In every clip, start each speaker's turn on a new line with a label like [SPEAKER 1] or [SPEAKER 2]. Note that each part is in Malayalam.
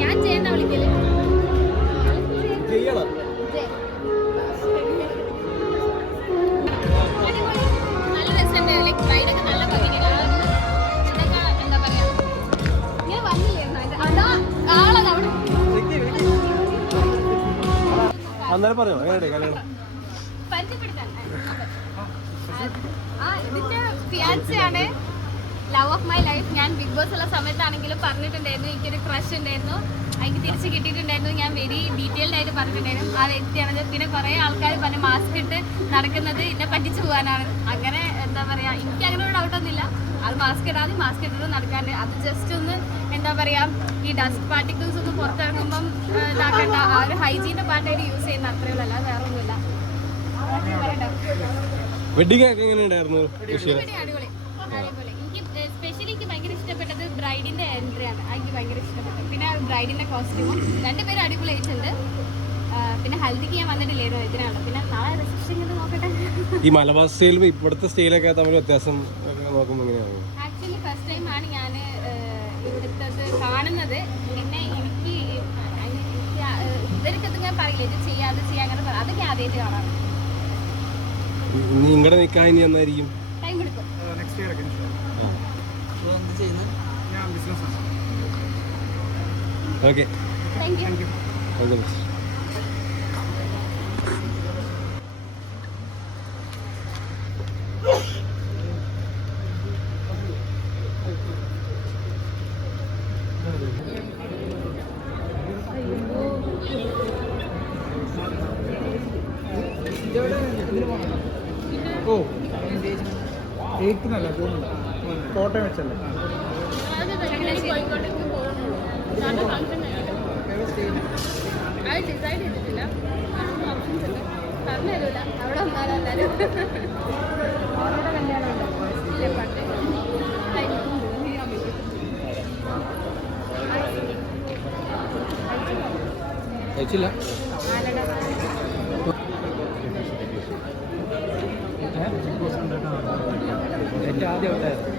[SPEAKER 1] ഞാൻ ചെയ്യണ്ട വിളിക്കൽ ചെയ്യണം അന്നേരം പറഞ്ഞോ എങ്ങനെയുണ്ട് കല്യാണം?
[SPEAKER 2] പരിചയപ്പെടുത്താൻ. ആ ഇതിന്റെ ഫിയാൻസിയാണ് ലവ് ഓഫ് മൈ ലൈഫ് ഞാൻ ബിഗ് ബോസ് ഉള്ള സമയത്താണെങ്കിലും പറഞ്ഞിട്ടുണ്ടായിരുന്നു എനിക്കൊരു ക്രഷ് ഉണ്ടായിരുന്നു. എനിക്ക് തിരിച്ച് കിട്ടിയിട്ടുണ്ടായിരുന്നു ഞാൻ വെരി ഡീറ്റെയിൽഡ് ആയിട്ട് പറഞ്ഞിട്ടുണ്ടായിരുന്നു. ആ വ്യക്തിയാണത് പിന്നെ കുറേ ആൾക്കാർ പറഞ്ഞ് മാസ്ക് ഇട്ട് നടക്കുന്നത് എന്നെ പറ്റിച്ചു പോകാനാണ്. അങ്ങനെ എന്താ പറയാ എനിക്ക് അങ്ങനെ ഒരു ഡൗട്ടൊന്നുമില്ല അത് മാസ്ക് ഇടാതെ മാസ്ക് ഇട്ടിട്ട് നടക്കാണ്ട്. അത് ജസ്റ്റ് ഒന്ന് എന്താ പറയാ ഈ ഡസ്റ്റ് പാർട്ടിക്കിൾസ് ഒന്ന് പുറത്തിറങ്ങുമ്പം ഇതാക്കണ്ട. ആ ഒരു ഹൈജീന്റെ പാർട്ടായിട്ട് യൂസ് ചെയ്യുന്ന അത്രേ ഉള്ളൂ. അല്ലാതെ വേറെ ഒന്നുമില്ല.
[SPEAKER 1] വെഡിങ് ഒക്കെ എങ്ങനെ ഉണ്ടായിരുന്നു?
[SPEAKER 2] അടിപൊളി. അടിപൊളി അടിപൊളി എനിക്ക് സ്പെഷ്യലി എനിക്ക് ഭയങ്കര ബ്രൈഡിന്റെ എൻട്രി ആണ്. എനിക്ക് ഭയങ്കര ഇഷ്ടപ്പെട്ടു. പിന്നെ ബ്രൈഡിന്റെ കോസ്റ്റ്യൂമും രണ്ടുപേരും അടിപൊളിയായിട്ടുണ്ട്. പിന്നെ ഹൽദിക്ക് ഞാൻ വന്നിട്ടില്ലായിരുന്നു ഇതിനാണ് പിന്നെ നാളെ റിസപ്ഷൻ നോക്കട്ടെ.
[SPEAKER 1] ഈ മലബാർ സ്റ്റൈലും ഇവിടുത്തെ സ്റ്റൈലൊക്കെ തമ്മിൽ വ്യത്യാസം ഒക്കെ നോക്കുമ്പോൾ എങ്ങനെയാണ്?
[SPEAKER 2] ആക്ച്വലി ഫസ്റ്റ് ടൈം ആണ് ഞാൻ ഇവിടുത്തത് കാണുന്നത്. പിന്നെ എനിക്ക് എനിക്ക് ആ, ഏഹ്, ഇവർക്ക് ഇത് ഞാൻ പറയില്ല. ഇത് ചെയ്യാം അത് ചെയ്യാം അങ്ങനെ പറയാം അതൊക്കെ ആദ്യമായിട്ട് കാണാം
[SPEAKER 1] നിങ്ങളുടെ ഇങ്ങടെ നിൽക്കാൻ ഇനി എന്നായിരിക്കും?
[SPEAKER 2] ടൈം എടുക്കും.
[SPEAKER 3] നെക്സ്റ്റ് ഇയർ ഒക്കെ ഞാൻ business
[SPEAKER 1] okay
[SPEAKER 2] thank you
[SPEAKER 1] all the best
[SPEAKER 3] ഓ എയ്ത്തിനല്ല തോന്നുന്നു കോട്ടയം വെച്ചല്ലേ?
[SPEAKER 2] അത് ഡിസൈഡ് ചെയ്തിട്ടില്ല ഓപ്ഷൻസ് ഉണ്ട് പറഞ്ഞു തരൂല അവിടെ വന്നാലും അവരുടെ കല്യാണം ഇല്ലേ പണ്ട്
[SPEAKER 1] കഴിച്ചില്ല
[SPEAKER 3] ഏറ്റവും ആദ്യം ഉണ്ടായിരുന്നു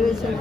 [SPEAKER 2] വെച്ചു